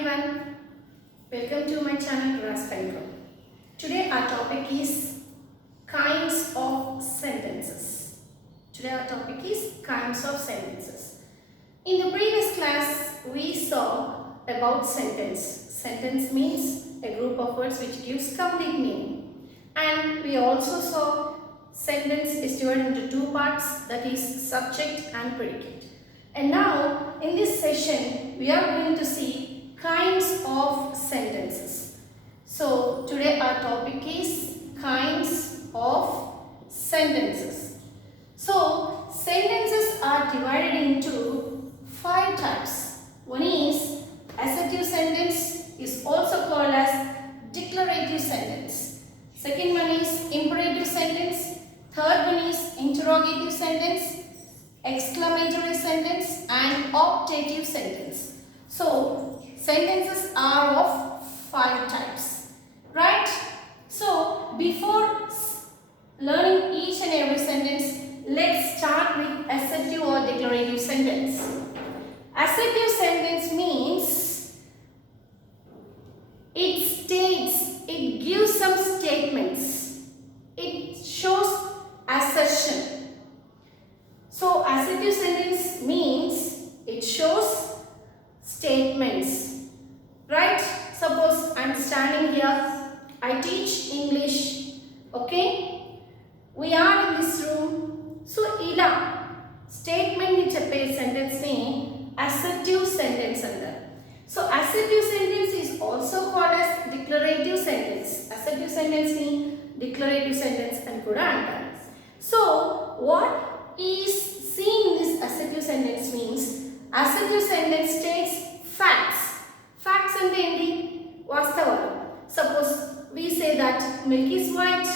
everyone, welcome to my channel Grasp and Grow. Today our topic is kinds of sentences. In the previous class we saw about sentence. Sentence means a group of words which gives complete meaning. And we also saw sentence is divided into two parts, that is subject and predicate. And now in this session we are going to see kinds of sentences. So today our topic is kinds of sentences. So sentences are divided into 5 types. One is assertive sentence, is also called as declarative sentence. Second one is imperative sentence. Third one is interrogative sentence, exclamatory sentence and optative sentence. So sentences are of 5 types, right? So before learning each and every sentence, let's start with assertive or declarative sentence. Assertive sentence means it states, it gives some statements, it shows assertion. So assertive sentence means it shows statements, right? Suppose I am standing here, I teach English, okay? We are in this room. So ila statement ni cheppe sentence ni assertive sentence under. So assertive sentence is also called as declarative sentence. Assertive sentence ni declarative sentence and kuda antaru. So what is seen in this assertive sentence means assertive sentence states facts. Facts ante enti vastavalu. Suppose we say that milk is white,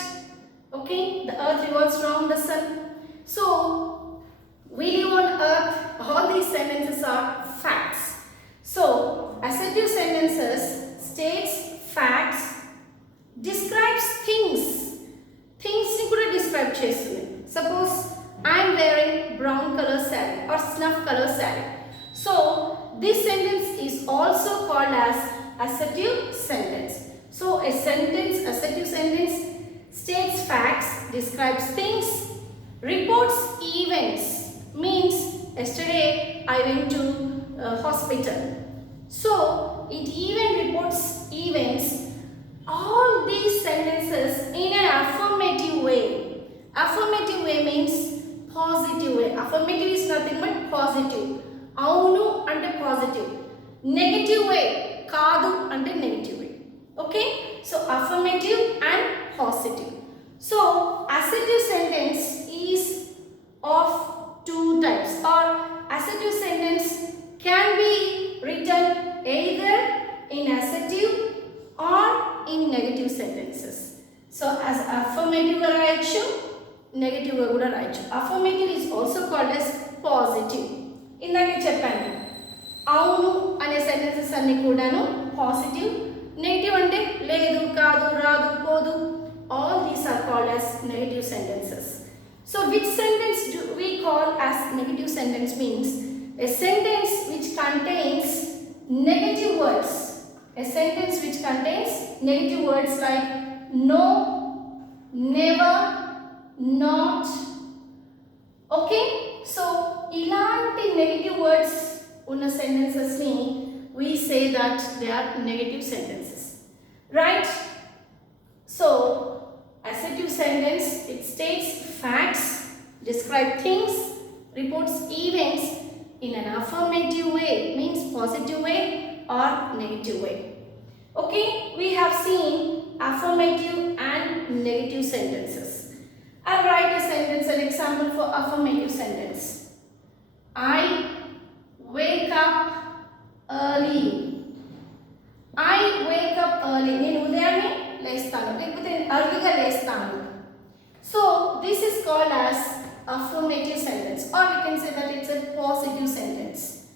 okay, the earth revolves around the sun. So we live on earth. All these sentences are facts. So assertive sentences states facts, describes things. Things ni kuda describe chestundi. Suppose I am wearing brown color saree or snuff color saree. So this sentence is also called as assertive sentence. So a sentence, assertive sentence states facts, describes things, reports events. Means yesterday I went to hospital. So it even reports events. All these sentences in an affirmative way. Affirmative way means positive way. Affirmative is nothing but positive. Avunu ante positive. Negative way kaadu ante negative way. Okay? So affirmative and positive. So assertive sentence is of 2 types, or assertive sentence can be written either in assertive or in negative sentences. So as affirmative ga rayachu, negative ga kuda rayachu. Affirmative is also called as positive. Indake cheppanu avunu ane sentences anni kudanu positive. Negative ante ledu, kaadu, raadu, podu. All these are called as negative sentences. So which sentence do we call as negative sentence means a sentence which contains negative words. A sentence which contains negative words like no, never, not. Okay? So ilanti negative words unna sentences ni we say that they are negative sentences. Right? So assertive sentence, it states facts, describe things, reports events in an affirmative way, means positive way or negative way. Okay, we have seen affirmative and negative sentences. I'll write a sentence, an example for affirmative sentence. I wake up early. I wake up early. Nenu udayane lestanu lekapothe early ga lestanu. So this is called as affirmative sentence, or we can say that it's a positive sentence.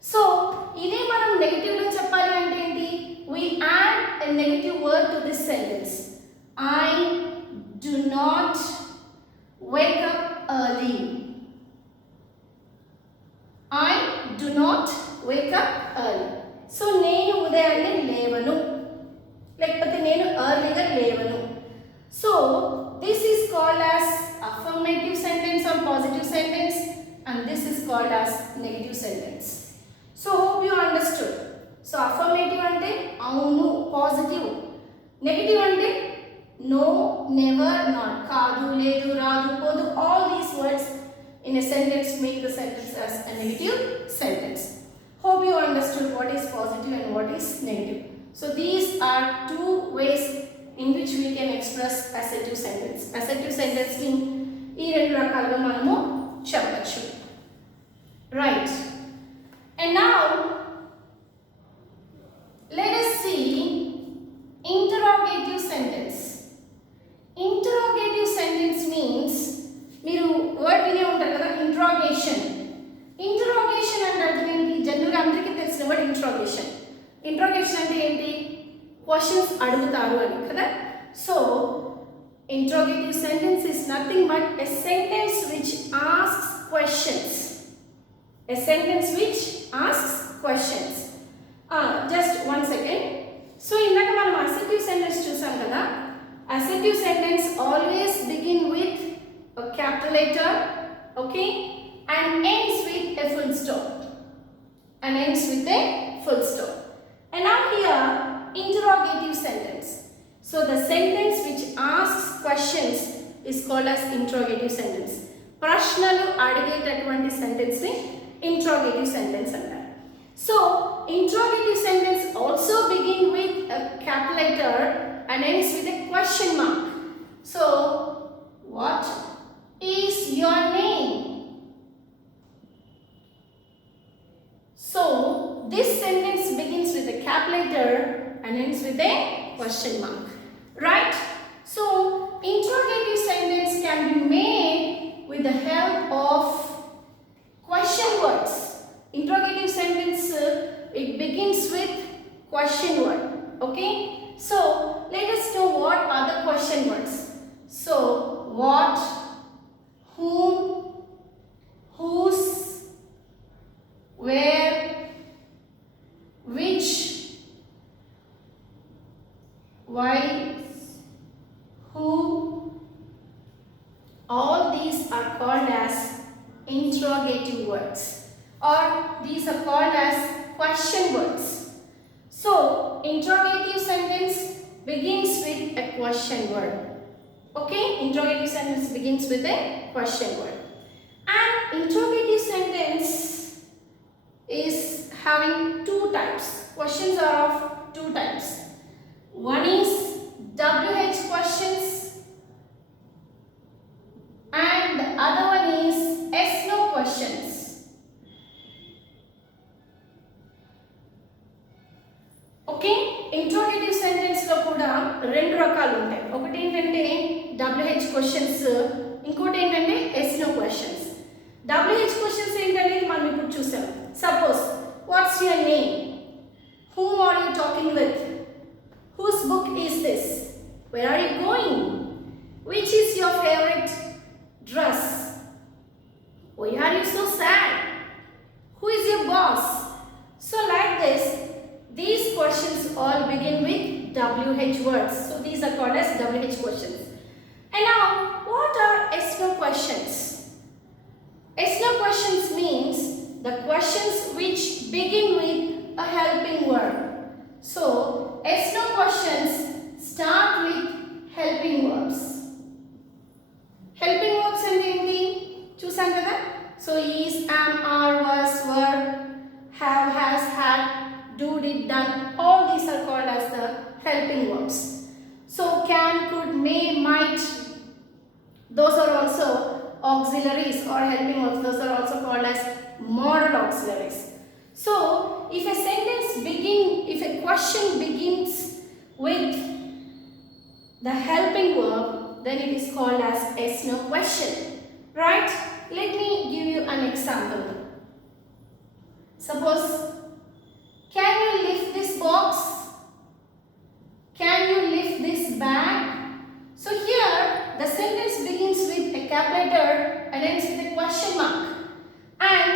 So ide manam negative lo cheppali ante enti, we add a negative word to this sentence. I do not wake up early. I do not wake up early. So నేను ఉదయాన్నే లేవను, లేకపోతే నేను ఎర్లీగా లేవను. So this is called as affirmative sentence or positive sentence and this is called as negative sentence. So hope you understood. So affirmative ante avunu positive, negative ante no, never, not, kaadu, ledu, raadu, podu, all these words in a sentence make the sentence as a negative sentence. Hope you understood what is positive and what is negative. So these are two ways in which we can express assertive sentence. Assertive sentence ni ee rendu rakaluga manamu చెప్పచ్చు. Right. And now let us see interrogative sentence. Interrogative sentence means మీరు word వినే ఉంటారు కదా, interrogation. Interrogation అంటే అర్థం ఏంటి? జనరల్గా అందరికీ తెలిసిన వర్డ్ ఇంట్రాగేషన్. ఇంట్రాగేషన్ అంటే ఏంటి? క్వశ్చన్స్ అడుగుతారు అని కదా. So interrogative sentence is nothing but a sentence which asks questions. A sentence which asks questions. Just one second. So indaka manam assertive sentence chusam kada. Assertive sentence always begin with a capital letter, okay, and ends with a full stop. And ends with a full stop. And now here interrogative sentence. So the sentence which asks questions is called as interrogative sentence. ప్రశ్నలు అడిగేటటువంటి sentence ని interrogative sentence అంటారు. So interrogative sentence also begin with a capital letter and ends with a question mark. So what is your name? So this sentence begins with a capital letter and ends with a question mark. Right? So interrogative sentence can be made with the help of question words. Interrogative sentence it begins with question word. Okay? So let us know what are the question words. So what, whom, whose, where, which, why, who. All these are called as interrogative words, or these are called as question words. So interrogative sentence begins with a question word. Okay, interrogative sentence begins with a question word. And interrogative sentence is having two types. Questions are of two types. One is WH questions and the other one is yes/no questions. Okay, interrogative sentence లో కూడా రెండు రకాలు ఉంటాయి. ఒకటి ఏంటంటే WH questions, ఇంకోటి ఏంటంటే yes/no questions. WH questions ఏంటనేది మనం ఇప్పుడు చూసాం. Suppose, what's your name? Whom are you talking with? Whose book is this? Where are you going? Which is your favorite dress? Why are you so sad? Who is your boss? So like this, these questions all begin with WH words. So these are called as WH questions. And now, what are yes/no questions? Yes/no questions means the questions which begin with a helping word. So yes/no questions start with helping verbs. Helping verbs అంటే ఏంటి చూసాం కదా. So is, am, are, was, were, have, has, had, do, did, done, all these are called as the helping verbs. So can, could, may, might, those are also auxiliaries or helping verbs. Those are also called as modal auxiliaries. So if a question begins with the helping verb, then it is called as yes/no question. Right? Let me give you an example. Suppose, can you lift this box? Can you lift this bag? So here the sentence begins with a capital letter and ends with a question mark. And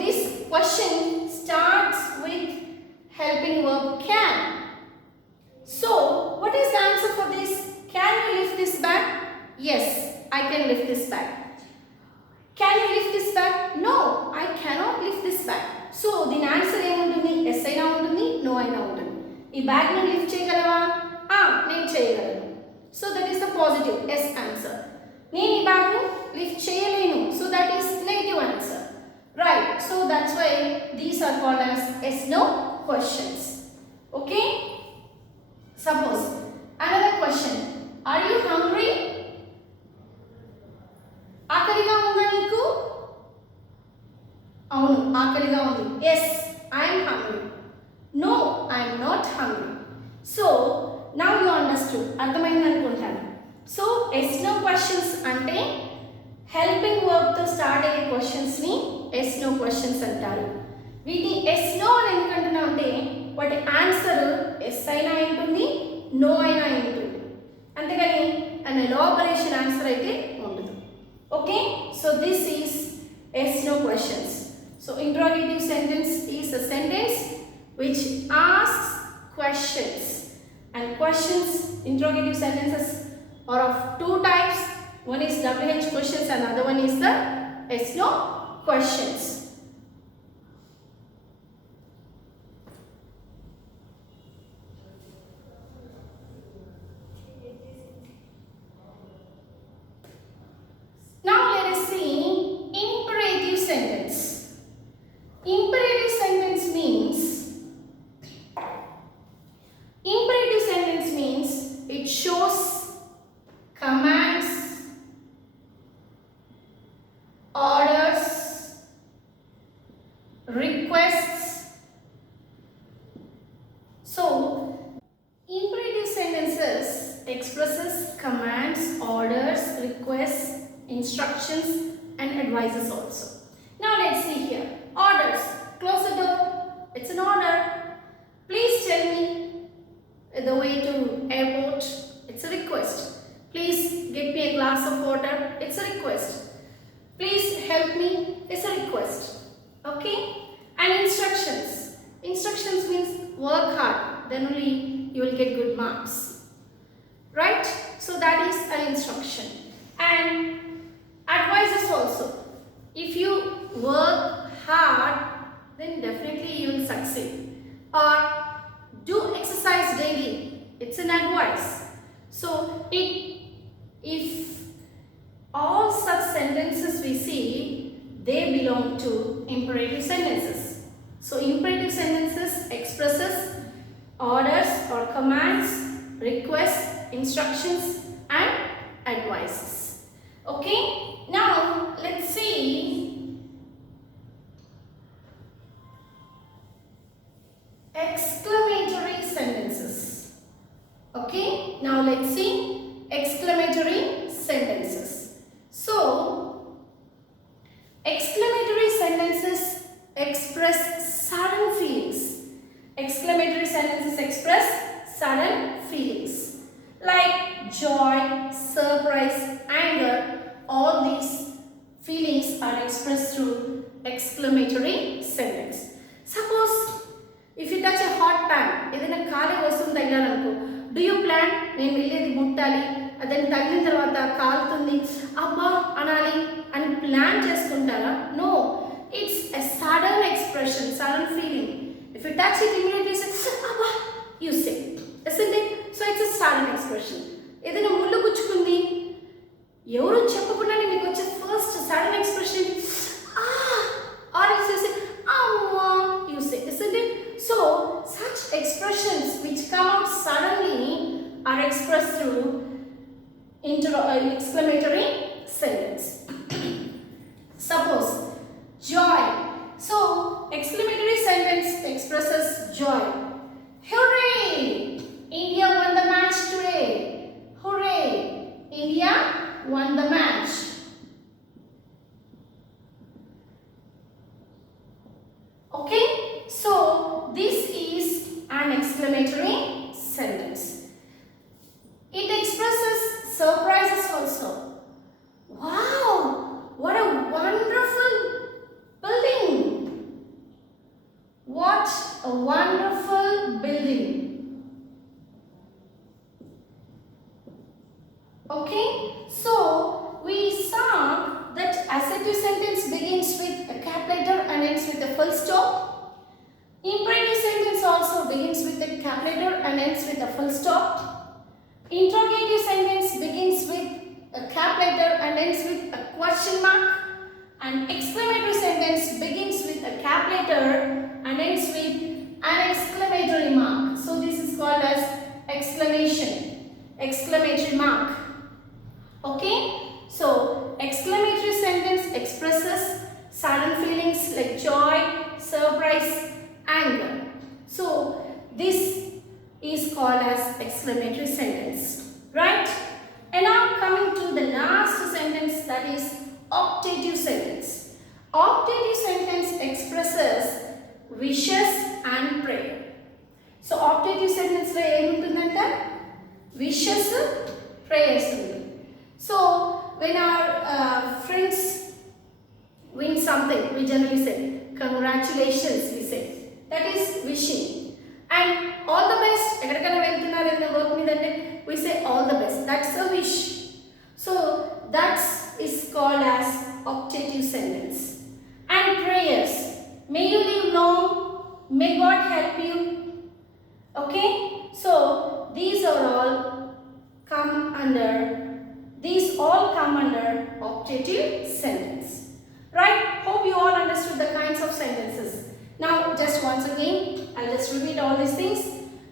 this question starts with this bag. Can you lift this bag? No, I cannot lift this bag. So దీని answer ఏముంటుంది? Yes అయినా ఉంటుంది, no అయినా ఉంటుంది. ఈ bag ని lift చేయగలవా? నేను చేయగలను. So that is the positive yes answer. నేను ఈ బ్యాగ్ ను లిఫ్ట్ చేయలేను. So that is negative answer. Right. So that's why these are called as yes no questions. Okay? Suppose another question. Are you hungry? ఆకలిగా ఉందా నీకు? అవును, ఆకలిగా ఉంది. Yes, I am hungry. No, I am not hungry. So now you understood. అర్థమైంది అనుకుంటాను. So yes no questions అంటే helping verb తో స్టార్ట్ అయ్యే క్వశ్చన్స్ ని yes no questions అంటారు. వీటిని yes no అని ఎందుకంటున్నా అంటే వాటి ఆన్సర్ ఎస్ అయినా ఉంటుంది, నో అయినా ఉంటుంది. అంతేగాని an elaboration ఆన్సర్ అయితే ఉండదు. Okay, so this is yes no questions. So interrogative sentence is a sentence which asks questions, and questions, interrogative sentences are of two types. One is WH questions and other one is the yes no questions. Now let us see imperative sentence. Imperative sentence means it shows commands, orders, requests. So imperative sentences expresses commands, orders, requests, instructions and advices also. Now let's see here. Orders. Close the door. It's an order. Please tell me the way to airport. It's a request. Please get me a glass of water. It's a request. Please help me. It's a request. Okay? And instructions. Instructions means work hard. Then only you will get good marks. Right? So that is an instruction. And advices also. If you work hard, then definitely you will succeed. Or do exercise daily. It's an advice. So if all such sentences we see, they belong to imperative sentences. So imperative sentences expresses orders or commands, requests, instructions and advices. Okay? Now let's see exclamatory sentences. Okay? Now let's see exclamatory sentences. So exclamatory sentences express sudden feelings. Exclamatory sentences express sudden feelings like joy, surprise, anger. All these feelings are expressed through exclamatory sentence. Suppose if you touch a hot pan, ఏదైనా కాలి వస్తువు తగిలాననుకో, do you plan నేను వెళ్ళేది ముట్టాలి, అదని తగిలిన తర్వాత కాలుతుంది అబ్బా అనాలి అని ప్లాన్ చేసుకుంటారా? No, it's a sudden expression, sudden feeling. If you touch it immediately, you say abba, you say, isn't it? So it's a sudden expression. ఏదైనా ముళ్ళు గుచ్చుకుంది, ఎవరు చెప్పకుండానే మీకు వచ్చే first sudden expression or else you say amma, you say, isn't it? So such expressions which come out suddenly are expressed through exclamatory sentence. Suppose joy. So exclamatory sentence expresses joy. Hooray! India won the match today. Hooray! India won the match. Okay? So this is an exclamatory sentence. It expresses surprises also. Wow! What a wonderful building! What a wonderful building! Okay? So we saw Imperative sentence also begins with a capital letter and ends with a full stop. Interrogative sentence begins with a capital letter and ends with a question mark. And exclamatory sentence begins with a capital letter and ends with an exclamatory mark. So this is called as exclamation, exclamatory mark. Okay? So exclamatory sentence expresses sudden feelings like joy, surprise, anger. So this is called as exclamatory sentence, right? And now coming to the last sentence, that is optative sentence. Optative sentence expresses wishes and prayer. So optative sentence lo em untundante wishes, prayers undi. So when our friends win something, we generally say congratulations, we say. That is wishing. And all the best, ekkadikana veltunnaru in the work meedante, we say all the best. That's a wish. So that is called as optative sentence. And prayers, may you live long, may God help you. Okay? So these all come under optative sentence. Right? Hope you all understood the kinds of sentences. Now just once again, I'll just repeat all these things.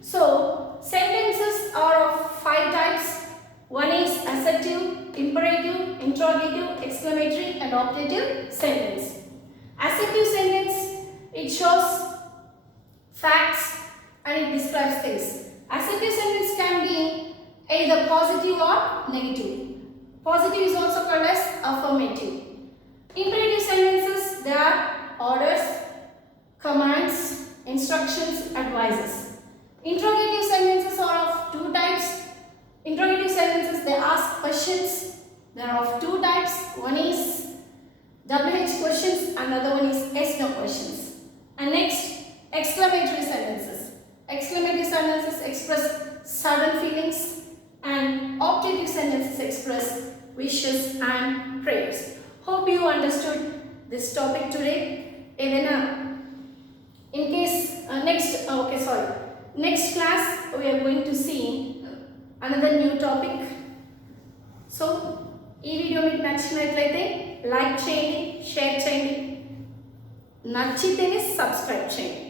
So sentences are of 5 types. One is assertive, imperative, interrogative, exclamatory and optative sentence. Assertive sentence, it shows facts and it describes things. Assertive sentence can be either positive or negative. Positive is also called as affirmative. Imperative sentences, they are orders, commands, instructions, advices. Interrogative sentences are of 2 types. Interrogative sentences, they ask questions. They are of 2 types. One is WH questions and another one is yes no questions. And next, exclamatory sentences. Exclamatory sentences express sudden feelings and optative sentences express wishes and prayers. Hope you understood this topic today. In case next class we are going to see another new topic. So ఈ video మీకు నచ్చినట్లయితే like చేయండి, share చేయండి, నచ్చితేనే subscribe చేయండి.